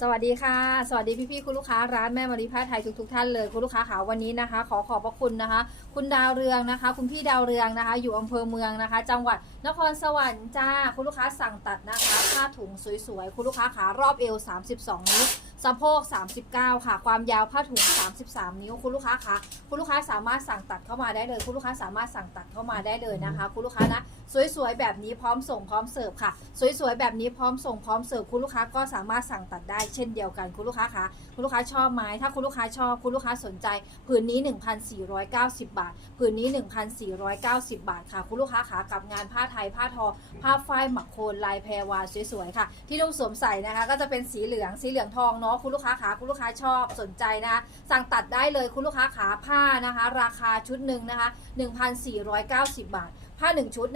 สวัสดีค่ะ สวัสดีพี่ๆคุณลูกค้าร้านแม่มารีผ้าไทยทุกๆท่านเลยคุณลูกค้าขาวันนี้นะคะ ขอขอบพระคุณนะคะ คุณดาวเรืองนะคะ คุณพี่ดาวเรืองนะคะ อยู่อำเภอเมืองนะคะ จังหวัดนครสวรรค์จ้าคุณลูกค้าสั่งตัดนะคะผ้าถุงสวยๆคุณลูกค้าขารอบเอว 32นิ้ว สะโพก 39 ค่ะ ความยาวผ้าถุง 33 นิ้ว คุณลูกค้าคะคุณลูกค้าสามารถสั่งตัดเข้ามาได้เลย คุณลูกค้าสามารถสั่งตัดเข้ามาได้เลยนะคะ คุณลูกค้านะสวยๆแบบนี้พร้อมส่งพร้อมเสิร์ฟค่ะ สวยๆแบบนี้พร้อมส่งพร้อมเสิร์ฟคุณลูกค้าก็สามารถสั่งตัดได้เช่นเดียวกัน คุณลูกค้าคะคุณลูกค้าชอบไหมถ้าคุณลูกค้าชอบคุณลูกค้าสนใจผืนนี้ 1,490 บาทผืนนี้ 1,490 บาทค่ะ คุณลูกค้าขากับงานผ้าไทยผ้าทอ ผ้าฝ้ายหมักโคนลายแพรวาสวยๆค่ะ ที่นุ่มสวมใส่นะคะ ก็จะเป็นสีเหลืองสีเหลืองทองเนาะคุณลูกค้าขาคุณลูกค้าชอบสนใจนะคะสั่งตัดได้เลยคุณลูกค้าขาผ้านะคะ ราคาชุดหนึ่งนะคะ 1,490 บาท ผ้า 1 ชุด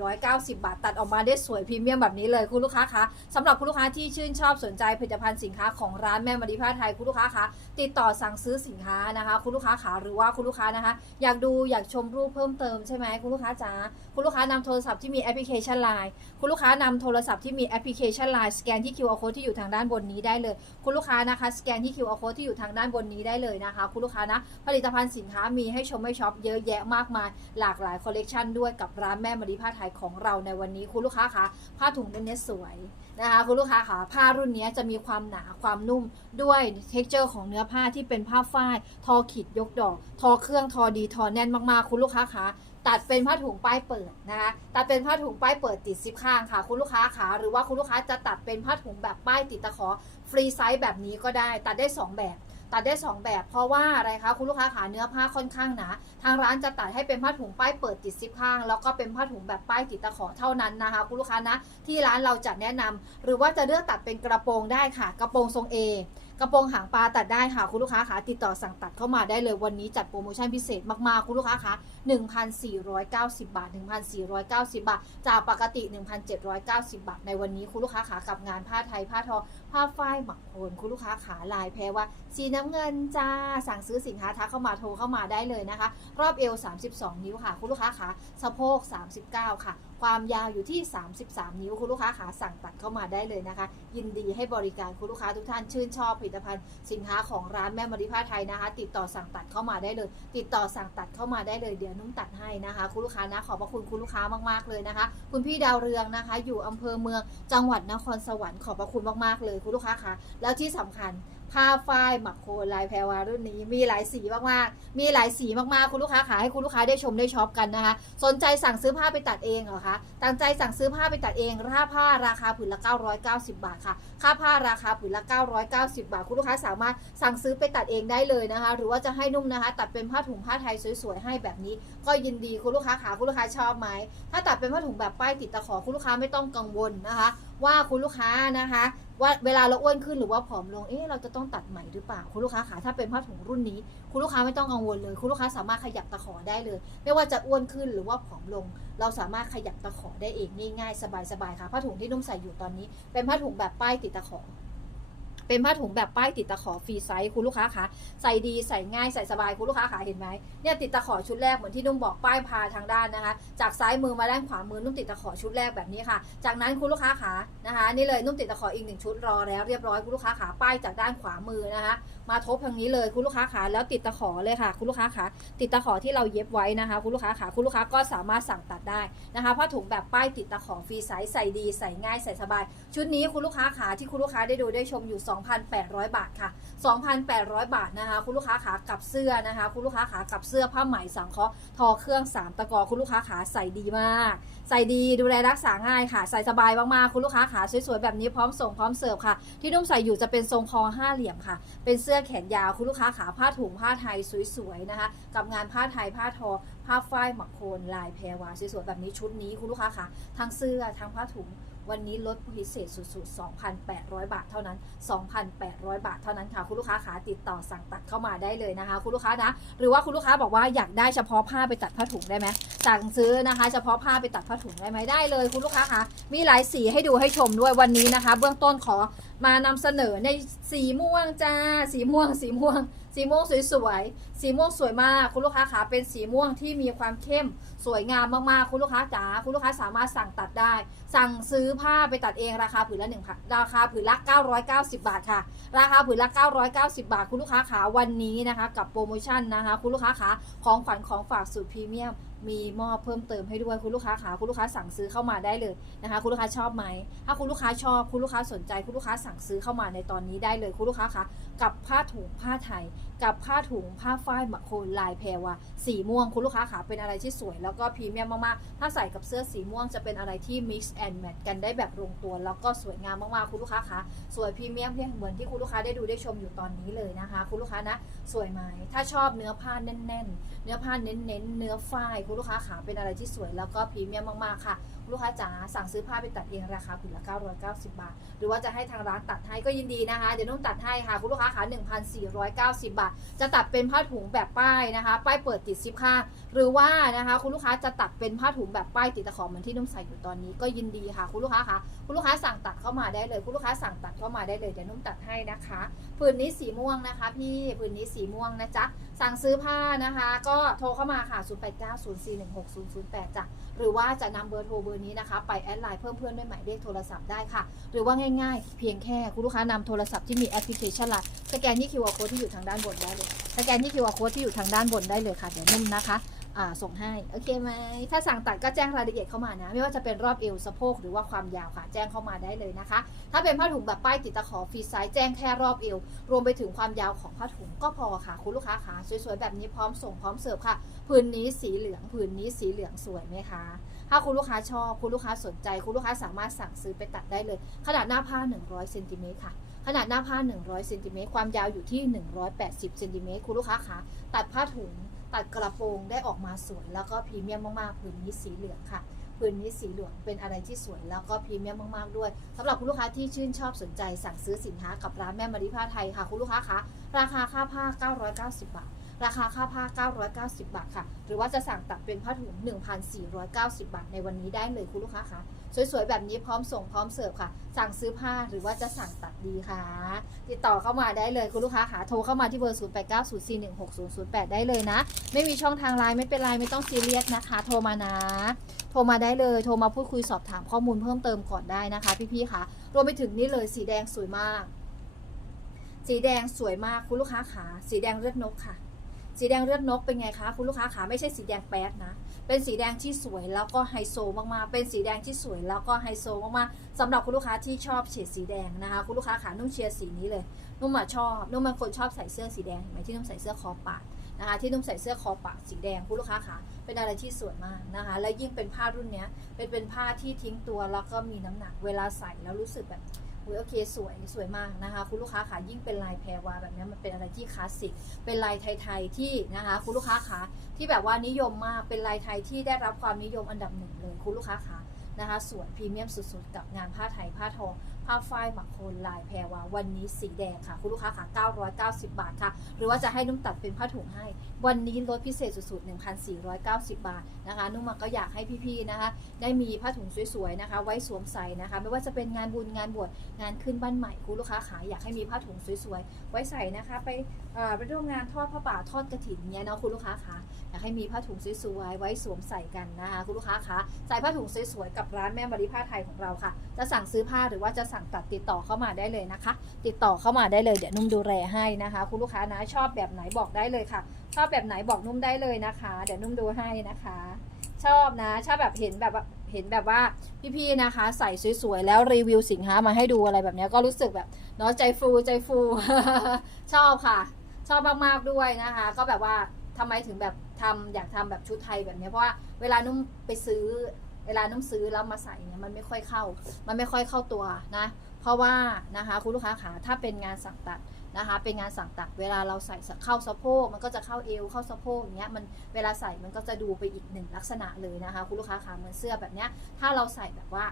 1,490 บาท ตัดออกมาได้สวยพรีเมียมแบบนี้เลยคุณลูกค้าคะสำหรับคุณลูกค้าที่ชื่นชอบสนใจผลิตภัณฑ์สินค้าของร้านแม่มารีผ้าไทยคุณลูกค้าคะติดต่อสั่งซื้อสินค้านะคะ คุณลูกค้าขาหรือว่าคุณลูกค้านะคะ อยากดูอยากชมรูปเพิ่มเติมใช่ไหมคุณลูกค้าจ๋าคุณลูกค้านำโทรศัพท์ที่มีแอปพลิเคชัน Line คุณลูกค้านำโทรศัพท์ที่มีแอปพลิเคชัน Line สแกนที่ QR code ที่อยู่ทางด้านบนนี้ได้เลย คุณลูกค้านะคะสแกนที่ QR code ที่อยู่ทางด้านบนนี้ได้เลยนะคะ คุณลูกค้านะผลิตภัณฑ์สินค้ามีให้ชมให้ช็อปเยอะแยะมากมาย หลากหลายคอลเลกชันด้วยกับร้านแม่มารีผ้าไทยของเราในวันนี้คุณลูกค้าคะผ้าถุงรุ่นนี้สวยนะคะคุณลูกค้าคะผ้ารุ่นนี้จะมีความหนาความนุ่มด้วยเท็กเจอร์ของเนื้อผ้าที่เป็นผ้าฝ้าย ทอขีดยกดอก ทอเครื่องทอดีทอแน่นมากๆ คุณลูกค้าคะตัดเป็นผ้าถุงป้ายเปิดนะคะตัดเป็นผ้าถุงป้ายเปิดติดซิปข้างค่ะ คุณลูกค้าขาหรือว่าคุณลูกค้าจะตัดเป็นผ้าถุงแบบป้ายติดตะขอฟรีไซส์แบบนี้ก็ได้ ตัดได้สองแบบ ตัดได้ 2 แบบ เพราะว่าอะไรคะคุณลูกค้าขาเนื้อผ้าค่อนข้างหนาทางร้านจะตัดให้เป็นผ้าถุงป้ายเปิดติดซิปข้าง แล้วก็เป็นผ้าถุงแบบป้ายติดตะขอเท่านั้นนะคะ คุณลูกค้านะที่ร้านเราจะแนะนำหรือว่าจะเลือกตัดเป็นกระโปรงได้ค่ะ กระโปรงทรง A กระโปรงหางปลาตัดได้ค่ะคุณลูกค้าขาติดต่อสั่งตัดเข้ามาได้เลยวันนี้จัดโปรโมชั่นพิเศษมากๆคุณลูกค้าคะ 1,490 บาท 1,490 บาท จากปกติ 1,790 บาท ในวันนี้คุณลูกค้าขากับงานผ้าไทย ผ้าทอ ผ้าฝ้ายหมักโคนคุณลูกค้าขาลายแพรว่า สีน้ำเงินจ้า สั่งซื้อสินค้าทักเข้ามาโทรเข้ามาได้เลยนะคะ รอบเอว 32 นิ้วค่ะ คุณลูกค้าขาสะโพก 39 ค่ะ ความยาวอยู่ที่ 33 นิ้ว คุณลูกค้าขาสั่งตัดเข้ามาได้เลยนะคะ ยินดีให้บริการคุณลูกค้าทุกท่านชื่นชอบผลิตภัณฑ์ สินค้าของร้านแม่มาริผ้าไทยนะคะ ติดต่อสั่งตัดเข้ามาได้เลย ติดต่อสั่งตัดเข้ามาได้เลยเดี๋ยวนุ่มตัดให้นะคะ คุณลูกค้านะขอบพระคุณคุณลูกค้ามากๆเลยนะคะ คุณพี่ดาวเรืองนะคะ อยู่อำเภอเมืองจังหวัดนครสวรรค์ขอบพระคุณมากๆเลยคุณลูกค้าคะแล้วที่สำคัญ ผ้าฝ้ายหมักโคนลายแพรวารุ่นนี้มีหลายสีมากๆ มีหลายสีมากๆ คุณลูกค้าขายให้คุณลูกค้าได้ชมได้ช็อปกันนะคะ สนใจสั่งซื้อผ้าไปตัดเองเหรอคะ ตั้งใจสั่งซื้อผ้าไปตัดเองค่าผ้าราคาผืนละ 990 บาทค่ะ ค่าผ้าราคาผืนละ 990 บาท คุณลูกค้าสามารถสั่งซื้อไปตัดเองได้เลยนะคะ หรือว่าจะให้นุ่มนะคะ ตัดเป็นผ้าถุงผ้าไทยสวยๆ ให้แบบนี้ ก็ยินดีคุณลูกค้าขาคุณลูกค้าชอบไหม ถ้าตัดเป็นผ้าถุงแบบป้ายติดตะขอคุณลูกค้าไม่ต้องกังวลนะคะ ว่าคุณลูกค้านะคะ ว่าเวลาเราอ้วนขึ้นหรือว่าผอมลง เอ๊ะ เราจะต้องตัดใหม่หรือเปล่า คุณลูกค้าขาถ้าเป็นผ้าถุงรุ่นนี้ คุณลูกค้าไม่ต้องกังวลเลย คุณลูกค้าสามารถขยับตะขอได้เลย ไม่ว่าจะอ้วนขึ้นหรือว่าผอมลง เราสามารถขยับตะขอได้เองง่ายๆ สบายๆ ค่ะ ผ้าถุงที่นุ่มใส่อยู่ตอนนี้ เป็นผ้าถุงแบบป้ายติดตะขอ เป็นผ้าถุงแบบป้ายติดตะขอฟรีไซส์คุณลูกค้าคะใส่ดีใส่ง่ายใส่สบายคุณลูกค้าขาเห็นไหมเนี่ยติดตะขอชุดแรกเหมือนที่นุ่มบอกป้ายพาทางด้านนะคะ จากซ้ายมือมาด้านขวามือนุ่มติดตะขอชุดแรกแบบนี้ค่ะ จากนั้นคุณลูกค้าขานะคะ นี่เลยนุ่มติดตะขออีกหนึ่งชุดรอแล้วเรียบร้อยคุณลูกค้าขาป้ายจากด้านขวามือนะคะ มาทบทางนี้เลยคุณลูกค้าขาแล้วติดตะขอเลยค่ะ คุณลูกค้าขาติดตะขอที่เราเย็บไว้นะคะ คุณลูกค้าขาคุณลูกค้าก็สามารถสั่งตัดได้นะคะผ้าถุงแบบป้ายติดตะขอฟรีไซส์ใส่ดีใส่ง่ายใส่สบาย ชุดนี้คุณลูกค้าขาที่คุณลูกค้าได้ดูได้ชมอยู่ 2,800 บาทค่ะ 2,800 บาทนะคะ คุณลูกค้าขากับเสื้อนะคะ คุณลูกค้าขากับเสื้อผ้าไหมสังเคราะห์ทอเครื่อง 3 ตะกอคุณลูกค้าขาใส่ดีมาก ใส่ดีดูแลรักษาง่ายค่ะ ใส่สบายมากๆคุณลูกค้าขาสวยๆแบบนี้พร้อมส่งพร้อมเสิร์ฟค่ะ ที่นุ่มใส่อยู่จะเป็นทรงคอห้าเหลี่ยมค่ะ เป็นเสื้อแขนยาวคุณลูกค้าขาผ้าถุงผ้าไทยสวยๆนะคะกับงานผ้าไทยผ้าทอ ผ้าฝ้ายหมักโคนลายแพรวาสวยๆแบบนี้ชุดนี้คุณลูกค้าขาทั้งเสื้อทั้งผ้าถุงวันนี้ลดพิเศษสุดๆ 2,800 บาทเท่านั้น 2,800 บาทเท่านั้นค่ะ คุณลูกค้าขาติดต่อสั่งตัดเข้ามาได้เลยนะคะ คุณลูกค้านะ หรือว่าคุณลูกค้าบอกว่าอยากได้เฉพาะผ้าไปตัดผ้าถุงได้ไหมสั่งซื้อนะคะ เฉพาะผ้าไปตัดผ้าถุงได้ไหมได้เลย คุณลูกค้าคะมีหลายสีให้ดูให้ชมด้วยวันนี้นะคะ เบื้องต้นขอ มานำเสนอในสีม่วงจ้า สีม่วง สีม่วง สีม่วงสวยๆ สีม่วงสวยมาก คุณลูกค้าขาเป็นสีม่วงที่มีความเข้มสวยงามมากๆ คุณลูกค้าจ๋า คุณลูกค้าสามารถสั่งตัดได้ สั่งซื้อผ้าไปตัดเองราคาผืนละหนึ่งพันราคาผืนละ 990 บาทค่ะ ราคาผืนละ 990 บาท คุณลูกค้าขาวันนี้นะคะ กับโปรโมชั่นนะคะ คุณลูกค้าขาของขวัญของฝากสูตรพรีเมียม มีมอบเพิ่มเติมให้ด้วยคุณลูกค้าขาคุณลูกค้าสั่งซื้อเข้ามาได้เลยนะคะ คุณลูกค้าชอบไหมถ้าคุณลูกค้าชอบคุณลูกค้าสนใจ คุณลูกค้าสั่งซื้อเข้ามาในตอนนี้ได้เลย คุณลูกค้าคะกับผ้าถุงผ้าไทย กับผ้าถุงผ้าฝ้ายมักโคนลายแพรวาสีม่วง คุณลูกค้าขาเป็นอะไรที่สวย แล้วก็พรีเมียมมากๆ ถ้าใส่กับเสื้อสีม่วงจะเป็นอะไรที่ mix and match กันได้แบบลงตัว แล้วก็สวยงามมากๆคุณลูกค้าคะสวยพรีเมียมเหมือนที่คุณลูกค้าได้ดูได้ชมอยู่ตอนนี้เลยนะคะ คุณลูกค้านะสวยไหมถ้าชอบเนื้อผ้าแน่น ๆ เนื้อผ้าเน้นๆเนื้อฝ้ายคุณลูกค้าขาเป็นอะไรที่สวยแล้วก็พรีเมียมมากๆค่ะ ลูกค้าจ๋าสั่งซื้อผ้าไปตัดเองราคาผืนละ 990 บาท หรือว่าจะให้ทางร้านตัดให้ก็ยินดีนะคะ เดี๋ยวนุ่นตัดให้ค่ะ คุณลูกค้าขา1,490 บาท จะตัดเป็นผ้าถุงแบบป้ายนะคะ ป้ายเปิดติดซิปข้างหรือว่านะคะคุณลูกค้าจะตัดเป็นผ้าถุงแบบป้ายติดตะขอเหมือนที่นุ่มใส่อยู่ตอนนี้ก็ยินดีค่ะ คุณลูกค้าคะคุณลูกค้าสั่งตัดเข้ามาได้เลย คุณลูกค้าสั่งตัดเข้ามาได้เลยเดี๋ยวนุ่มตัดให้นะคะผืนนี้สีม่วงนะคะ พี่ผืนนี้สีม่วงนะจ๊ะสั่งซื้อผ้านะคะ ก็โทรเข้ามาค่ะ 0890416008จ้ะหรือว่าจะนำเบอร์โทรเบอร์นี้นะคะ ไปแอดไลน์เพิ่มเพื่อนด้วยหมายเลขโทรศัพท์ได้ค่ะ หรือว่าง่ายๆ เพียงแค่คุณลูกค้านำโทรศัพท์ที่มีแอปพลิเคชันไลน์สแกนที่ QR code ที่อยู่ทางด้านบนได้เลย สแกนที่ QR code ที่อยู่ทางด้านบนได้เลยค่ะ เดี๋ยวนุ่มนะคะ ส่งให้ โอเคไหม ถ้าสั่งตัดก็แจ้งรายละเอียดเข้ามานะ ไม่ว่าจะเป็นรอบเอวสะโพกหรือว่าความยาวค่ะ แจ้งเข้ามาได้เลยนะคะ ถ้าเป็นผ้าถุงแบบป้ายติดตะขอฟรีไซส์แจ้งแค่รอบเอว รวมไปถึงความยาวของผ้าถุงก็พอค่ะ คุณลูกค้าค่ะ สวยๆ แบบนี้พร้อมส่งพร้อมเสิร์ฟค่ะ ผืนนี้สีเหลือง ผืนนี้สีเหลืองสวยไหมคะ ถ้าคุณลูกค้าชอบ คุณลูกค้าสนใจ คุณลูกค้าสามารถสั่งซื้อไปตัดได้เลย ขนาดหน้าผ้า 100เซนติเมตรค่ะขนาดหน้าผ้า 100เซนติเมตรความยาวอยู่ที่ 180เซนติเมตรคุณลูกค้าคะตัดผ้าถุง ตัดกระโปรงได้ออกมาสวย แล้วก็พรีเมียมมากๆผืนนี้สีเหลืองค่ะผืนนี้สีเหลืองเป็นอะไรที่สวยแล้วก็พรีเมียมมากๆด้วยสำหรับคุณลูกค้าที่ชื่นชอบสนใจสั่งซื้อสินค้ากับร้านแม่มาริผ้าไทยค่ะ คุณลูกค้าคะราคาค่าผ้า 990 บาท ราคาค่าผ้า 990 บาทค่ะ หรือว่าจะสั่งตัดเป็นผ้าถุง 1,490 บาทในวันนี้ได้เลยคุณลูกค้าคะสวยๆ แบบนี้พร้อมส่งพร้อมเสิร์ฟค่ะ สั่งซื้อผ้าหรือว่าจะสั่งตัดดีค่ะ ติดต่อเข้ามาได้เลยคุณลูกค้าค่ะ โทรเข้ามาที่เบอร์ 0890416008 ได้เลยนะ ไม่มีช่องทางไลน์ไม่เป็นไรไม่ต้องซีเรียสนะคะ โทรมานะ โทรมาได้เลย โทรมาพูดคุยสอบถามข้อมูลเพิ่มเติมก่อนได้นะคะ พี่ๆค่ะ รวมไปถึงนี่เลยสีแดงสวยมาก สีแดงสวยมากคุณลูกค้าขาสีแดงเลือดนกค่ะ สีแดงเลือดนกเป็นไงคะคุณลูกค้าขาไม่ใช่สีแดงแป๊ดนะ เป็นสีแดงที่สวยแล้วก็ไฮโซมากๆ เป็นสีแดงที่สวยแล้วก็ไฮโซมากๆสำหรับคุณลูกค้าที่ชอบเฉดสีแดงนะคะ คุณลูกค้าขานุ่มเชียร์สีนี้เลย นุ่มอะชอบนุ่มเป็นคนชอบใส่เสื้อสีแดงเห็นไหมที่นุ่มใส่เสื้อคอปาดนะคะที่นุ่มใส่เสื้อคอปาดสีแดงคุณลูกค้าขาเป็นอะไรที่สวยมากนะคะ และยิ่งเป็นผ้ารุ่นเนี้ยเป็นเป็นผ้าที่ทิ้งตัวแล้วก็มีน้ำหนักเวลาใส่แล้วรู้สึกแบบ อุ้ยโอเคสวยสวยมากนะคะ คุณลูกค้าขายิ่งเป็นลายแพรวาแบบนี้มันเป็นอะไรที่คลาสสิก เป็นลายไทยๆที่นะคะ คุณลูกค้าขาที่แบบว่านิยมมากเป็นลายไทยที่ได้รับความนิยมอันดับหนึ่งเลยคุณลูกค้าขานะคะ สวยพรีเมียมสุดๆ กับงานผ้าไทยผ้าทอ ผ้าฝ้ายหมักโคนลายแพรวาวันนี้สีแดงค่ะ คุณลูกค้าค่ะ990 บาทค่ะ หรือว่าจะให้นุ่มตัดเป็นผ้าถุงให้ วันนี้ลดพิเศษสุดๆ1,490 บาทนะคะ นุ่มก็อยากให้พี่ๆนะคะ ได้มีผ้าถุงสวยๆนะคะ ไว้สวมใส่นะคะ ไม่ว่าจะเป็นงานบุญงานบวชงานขึ้นบ้านใหม่คุณลูกค้าขายอยากให้มีผ้าถุงสวยๆไว้ใส่นะคะ ไปไปร่วมงานทอดผ้าป่าทอดกระถิ่นเนี้ยเนาะคุณลูกค้าคะอยากให้มีผ้าถุงสวยๆไว้สวมใส่กันนะคะคุณลูกค้าคะใส่ผ้าถุงสวยๆกับร้านแม่มาริผ้าไทยของเราค่ะ จะสั่งซื้อผ้าหรือว่าจะสั่งตัดติดต่อเข้ามาได้เลยนะคะ ติดต่อเข้ามาได้เลยเดี๋ยวนุ่มดูแลให้นะคะ คุณลูกค้านะชอบแบบไหนบอกได้เลยค่ะ ชอบแบบไหนบอกนุ่มได้เลยนะคะ เดี๋ยวนุ่มดูให้นะคะ ชอบนะชอบแบบเห็นแบบเห็นแบบว่าพี่ๆนะคะ ใส่สวยๆแล้วรีวิวสินค้ามาให้ดูอะไรแบบนี้ก็รู้สึกแบบเนาะใจฟูใจฟูชอบค่ะ ชอบมากๆด้วยนะคะ ก็แบบว่าทำไมถึงแบบทำอยากทำแบบชุดไทยแบบนี้เพราะว่าเวลานุ่มไปซื้อ เวลานุ่มซื้อแล้วมาใส่เนี่ยมันไม่ค่อยเข้า มันไม่ค่อยเข้าตัวนะ เพราะว่านะคะคุณลูกค้าขาถ้าเป็นงานสั่งตัดนะคะ เป็นงานสั่งตัดเวลาเราใส่เข้าสะโพกมันก็จะเข้าเอวเข้าสะโพกอย่างเงี้ยมันเวลาใส่มันก็จะดูไปอีกหนึ่งลักษณะเลยนะคะ คุณลูกค้าขาเหมือนเสื้อแบบเนี้ยถ้าเราใส่แบบว่า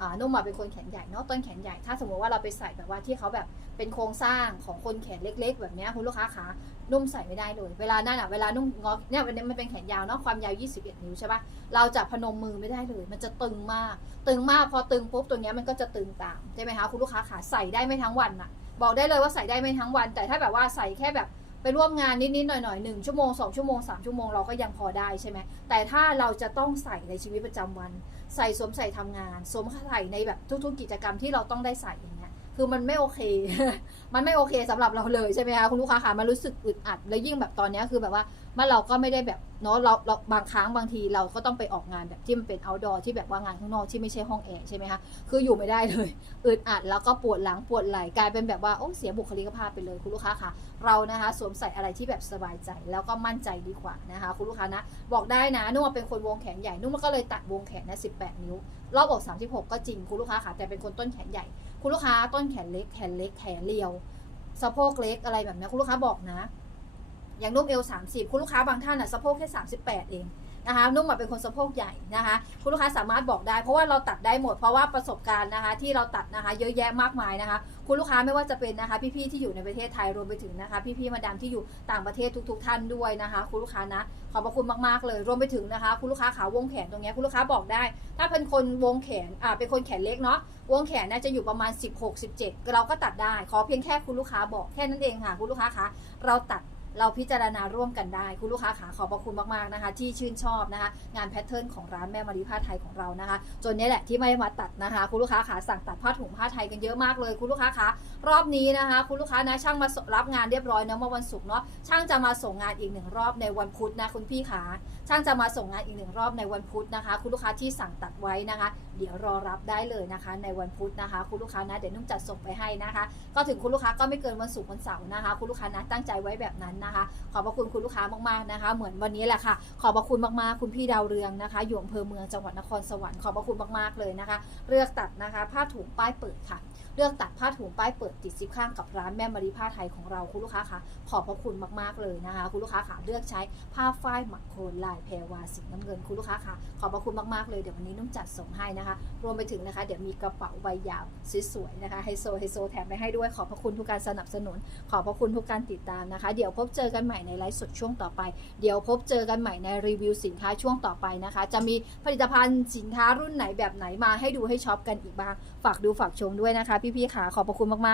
อ่านุ่มมาเป็นคนแขนใหญ่เนาะต้นแขนใหญ่ถ้าสมมติว่าเราไปใส่แบบว่าที่เขาแบบเป็นโครงสร้างของคนแขนเล็ก ๆ แบบเนี้ยคุณลูกค้าขา นุ่มใส่ไม่ได้เลย เวลานั่นอะเวลานุ่มงอเนี่ยวันนี้มันเป็นแขนยาวเนาะความยาว 21 นิ้วใช่ปะเราจะพนมมือไม่ได้เลย มันจะตึงมาก ตึงมากพอตึงปุ๊บตัวเนี้ยมันก็จะตึงตามใช่ไหมคะคุณลูกค้าขาใส่ได้ไม่ทั้งวันน่ะ บอกได้เลยว่าใส่ได้ไม่ทั้งวัน แต่ถ้าแบบว่าใส่แค่แบบไปร่วมงานนิดๆหน่อยๆหนึ่งชั่วโมงสองชั่วโมงสามชั่วโมงเราก็ยังพอได้ใช่ไหมแต่ถ้าเราจะต้องใส่ในชีวิตประจำวัน ใส่สวมใส่ทำงานสวมใส่ในแบบทุกๆกิจกรรมที่เราต้องได้ใส่ คือมันไม่โอเค มันไม่โอเคสำหรับเราเลยใช่ไหมคะคุณลูกค้าค่ะมันรู้สึกอึดอัด แล้วยิ่งแบบตอนนี้คือแบบว่ามันเราก็ไม่ได้แบบเนาะเราเราบางครั้งบางทีเราก็ต้องไปออกงานแบบที่มันเป็น outdoor ที่แบบว่างานข้างนอกที่ไม่ใช่ห้องแอร์ใช่ไหมคะคืออยู่ไม่ได้เลยอึดอัดแล้วก็ปวดหลังปวดไหล่กลายเป็นแบบว่าโอ้เสียบุคลิกภาพไปเลยคุณลูกค้าค่ะ เรานะคะสวมใส่อะไรที่แบบสบายใจแล้วก็มั่นใจดีกว่านะคะคุณลูกค้านะบอกได้นะนุ่มเป็นคนวงแขนใหญ่นุ่มก็เลยตัดวงแขนนะ18 นิ้วรอบอก36 ก็จริงคุณลูกค้าค่ะแต่เป็นคนต้นแขนใหญ่ คุณลูกค้าต้นแขนเล็กแขนเล็กแขนเรียวสะโพกเล็กอะไรแบบนี้คุณลูกค้าบอกนะ อย่างนุ่มเอล30คุณลูกค้าบางท่านอะสะโพกแค่สามสิบแปดเอง นะคะนุ่มเป็นคนสะโพกใหญ่นะคะ คุณลูกค้าสามารถบอกได้ เพราะว่าเราตัดได้หมดเพราะว่าประสบการณ์นะคะ ที่เราตัดนะคะ เยอะแยะมากมายนะคะ คุณลูกค้าไม่ว่าจะเป็นนะคะ พี่ๆที่อยู่ในประเทศไทยรวมไปถึงนะคะ พี่ๆมาดามที่อยู่ต่างประเทศทุก ๆ ท่านด้วยนะคะ คุณลูกค้านะขอบพระคุณมากๆเลย รวมไปถึงนะคะ คุณลูกค้าขาวงแขนตรงนี้คุณลูกค้าบอกได้ ถ้าเป็นคนวงแขนอ่าเป็นคนแขนเล็กเนาะวงแขนน่าจะอยู่ประมาณ 16 17 เราก็ตัดได้ ขอเพียงแค่คุณลูกค้าบอกแค่นั้นเองค่ะคุณลูกค้าคะเราตัด เราพิจารณาร่วมกันได้ คุณลูกค้าขาขอบพระคุณมากๆนะคะ ที่ชื่นชอบนะคะ งานแพทเทิร์นของร้านแม่มารีผ้าไทยของเรานะคะ จนนี้แหละที่ไม่มาตัดนะคะ คุณลูกค้าขาสั่งตัดผ้าถุงผ้าไทยกันเยอะมากเลย คุณลูกค้าขารอบนี้นะคะ คุณลูกค้านะช่างมารับงานเรียบร้อยเนะเมื่อวันศุกร์เนาะช่างจะมาส่งงานอีกหนึ่งรอบในวันพุธนะคุณพี่ขาช่างจะมาส่งงานอีกหนึ่งรอบในวันพุธนะคะ คุณลูกค้าที่สั่งตัดไว้นะคะ เดี๋ยวรอรับได้เลยนะคะ ในวันพุธนะคะ คุณลูกค้านะเดี๋ยวนุ่มจัดส่งไปให้นะคะ ก็ถึงคุณลูกค้าก็ไม่เกินวันศุกร์วันเสาร์นะคะ คุณลูกค้านะตั้งใจไว้แบบนั้นนะคะ ขอบพระคุณคุณลูกค้ามากๆนะคะ เหมือนวันนี้แหละค่ะ ขอบพระคุณมากๆคุณพี่ดาวเรืองนะคะอยู่อำเภอเมืองจังหวัดนครสวรรค์ขอบพระคุณมากๆเลยนะคะ เลือกตัดนะคะ ผ้าถุงป้ายเปิดค่ะ เลือกตัดผ้าถุงป้ายเปิดติดซิปข้างกับร้านแม่มารีผ้าไทยของเราคุณลูกค้าคะขอบพระคุณมากๆเลยนะคะ คุณลูกค้าคะเลือกใช้ผ้าฝ้ายหมักโคนลายแพรวาสีน้ำเงินคุณลูกค้าคะขอบพระคุณมากๆเลยเดี๋ยววันนี้นุ่มจัดส่งให้นะคะ รวมไปถึงนะคะ เดี๋ยวมีกระเป๋าใบยาวสวยๆนะคะไฮโซไฮโซแถมไปให้ด้วยขอบพระคุณทุกการสนับสนุน ขอบพระคุณทุกการติดตามนะคะ เดี๋ยวพบเจอกันใหม่ในไลฟ์สดช่วงต่อไป เดี๋ยวพบเจอกันใหม่ในรีวิวสินค้าช่วงต่อไปนะคะ จะมีผลิตภัณฑ์สินค้ารุ่นไหนแบบไหนมาให้ดูให้ช็อปกันอีกบ้าง ฝากดูฝากชมด้วยนะคะพี่ๆค่ะ ขอบพระคุณมากๆ